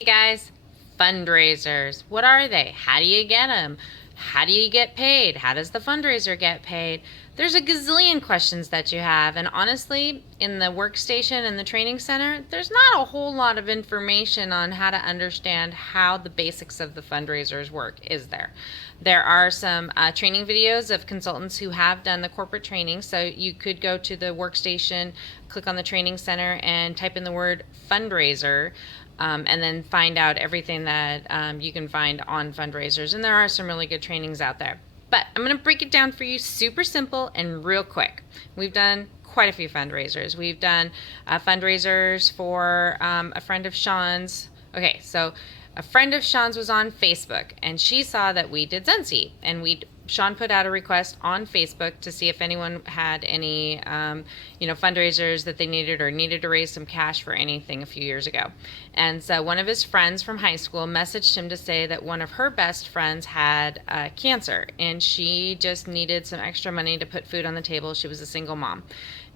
Hey guys, fundraisers. What are they? How do you get them? How do you get paid? How does the fundraiser get paid? There's a gazillion questions that you have, and honestly, in the workstation and the training center, there's not a whole lot of information on how to understand how the basics of the fundraisers work, is there? There are some training videos of consultants who have done the corporate training, so you could go to the workstation, click on the training center, and type in the word fundraiser. And then find out everything that you can find on fundraisers. And there are some really good trainings out there. But I'm going to break it down for you super simple and real quick. We've done quite a few fundraisers. We've done fundraisers for a friend of Sean's. Okay, so a friend of Sean's was on Facebook, and she saw that we did Scentsy, and Sean put out a request on Facebook to see if anyone had any, fundraisers that they needed or needed to raise some cash for anything a few years ago. And so one of his friends from high school messaged him to say that one of her best friends had cancer, and she just needed some extra money to put food on the table. She was a single mom.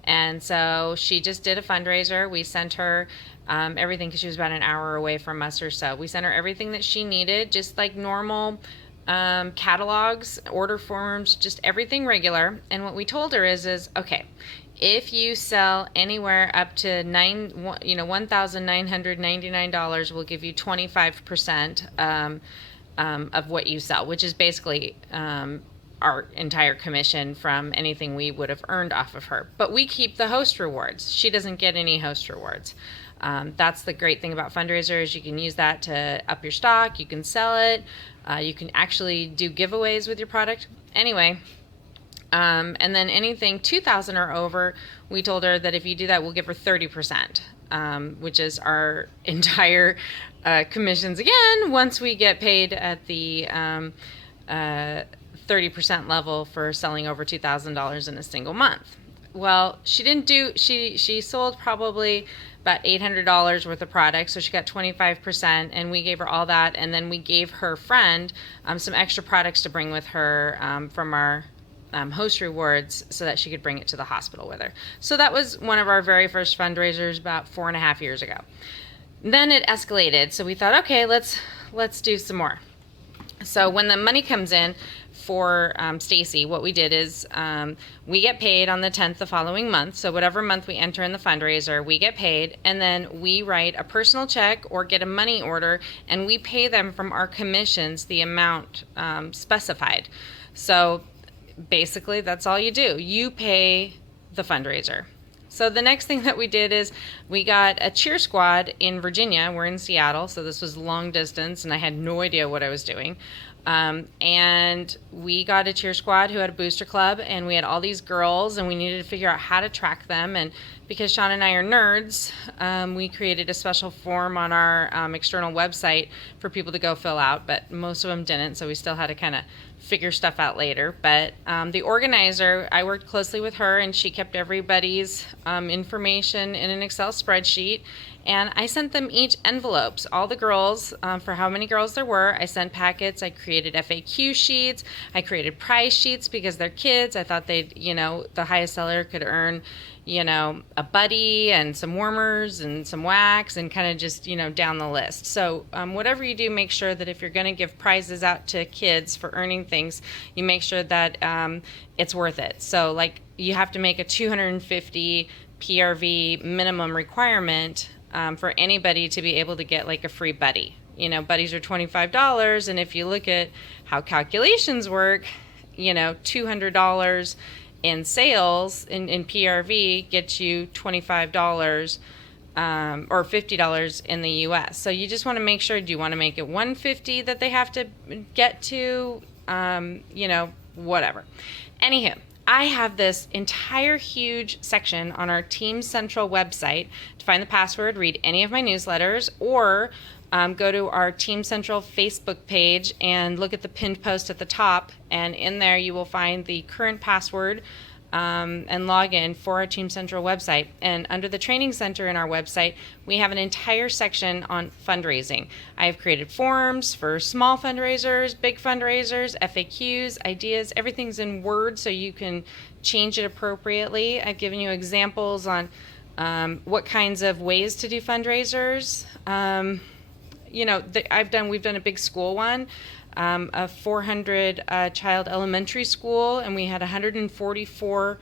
And so she just did a fundraiser. We sent her everything because she was about an hour away from us or so. We sent her everything that she needed, just like normal catalogs, order forms, just everything regular. And what we told her is okay, if you sell anywhere up to $1,999, we'll give you 25% of what you sell, which is basically our entire commission from anything we would have earned off of her. But we keep the host rewards. She doesn't get any host rewards. That's the great thing about fundraisers. You can use that to up your stock. You can sell it. You can actually do giveaways with your product. Anyway, and then anything 2,000 or over, we told her that if you do that, we'll give her 30%, which is our entire commissions again once we get paid at the 30% level for selling over $2,000 in a single month. Well, she sold probably about $800 worth of product, so she got 25%, and we gave her all that, and then we gave her friend some extra products to bring with her from our host rewards so that she could bring it to the hospital with her. So that was one of our very first fundraisers about 4.5 years ago. Then it escalated, so we thought, okay, let's do some more. So when the money comes in for Stacy, what we did is we get paid on the 10th the following month. So whatever month we enter in the fundraiser, we get paid, and then we write a personal check or get a money order, and we pay them from our commissions the amount specified. So basically, that's all you do. You pay the fundraiser. So the next thing that we did is we got a cheer squad in Virginia. We're in Seattle, so this was long distance, and I had no idea what I was doing. And we got a cheer squad who had a booster club, and we had all these girls, and we needed to figure out how to track them. And because Sean and I are nerds, we created a special form on our external website for people to go fill out, but most of them didn't, so we still had to kind of figure stuff out later. But the organizer, I worked closely with her, and she kept everybody's information in an Excel spreadsheet, and I sent them each envelopes, all the girls, for how many girls there were. I sent packets. I created FAQ sheets. I created prize sheets because they're kids. I thought they'd, the highest seller could earn, a buddy and some warmers and some wax and kind of just, down the list. So whatever you do, make sure that if you're going to give prizes out to kids for earning things, you make sure that it's worth it. So like you have to make a 250 PRV minimum requirement for anybody to be able to get like a free buddy. Buddies are $25, and if you look at how calculations work, $200 in sales in PRV gets you $25 or $50 in the US. So you just want to make sure, do you want to make it $150 that they have to get to, whatever. Anywho, I have this entire huge section on our Team Central website to find the password, read any of my newsletters, or go to our Team Central Facebook page and look at the pinned post at the top, and in there you will find the current password and log in for our Team Central website. And under the training center in our website, we have an entire section on fundraising. I've created forms for small fundraisers, big fundraisers, FAQs, ideas. Everything's in Word so you can change it appropriately. I've given you examples on what kinds of ways to do fundraisers. we've done a big school one, a 400 child elementary school, and we had 144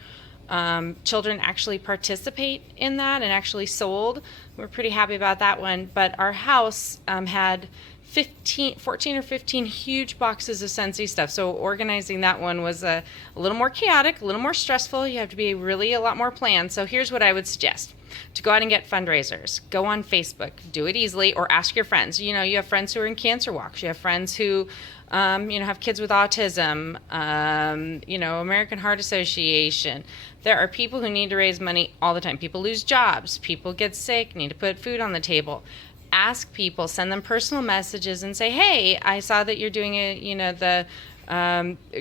children actually participate in that and actually sold. We're pretty happy about that one. But our house had 14 or 15 huge boxes of Scentsy stuff. So organizing that one was a little more chaotic, a little more stressful. You have to be really a lot more planned. So here's what I would suggest. To go out and get fundraisers. Go on Facebook. Do it easily, or ask your friends. You have friends who are in cancer walks. You have friends who have kids with autism, American Heart Association. There are people who need to raise money all the time. People lose jobs. People get sick, need to put food on the table. Ask people, send them personal messages and say, hey, I saw that you're doing the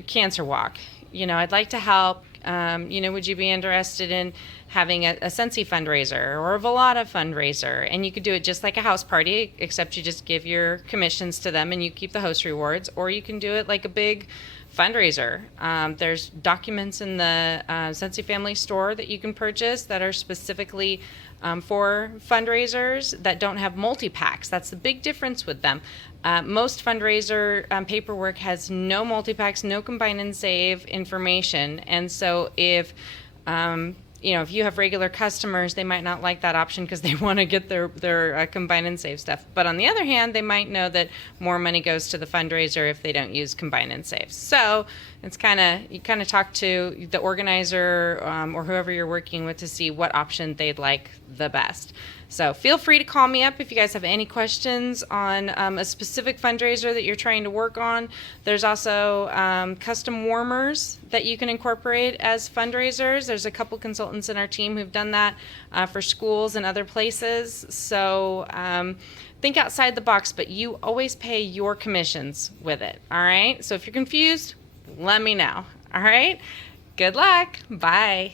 cancer walk. I'd like to help. Would you be interested in having a Scentsy fundraiser or a Velata fundraiser? And you could do it just like a house party, except you just give your commissions to them and you keep the host rewards, or you can do it like a big fundraiser. There's documents in the Scentsy Family store that you can purchase that are specifically for fundraisers that don't have multi-packs. That's the big difference with them. Most fundraiser paperwork has no multi-packs, no combine and save information. And so if you have regular customers, they might not like that option because they want to get their combine and save stuff. But on the other hand, they might know that more money goes to the fundraiser if they don't use combine and save. So it's you kind of talk to the organizer or whoever you're working with to see what option they'd like the best. So feel free to call me up if you guys have any questions on a specific fundraiser that you're trying to work on. There's also custom warmers that you can incorporate as fundraisers. There's a couple consultants in our team who've done that for schools and other places. So think outside the box, but you always pay your commissions with it. All right? So if you're confused, let me know. All right? Good luck. Bye.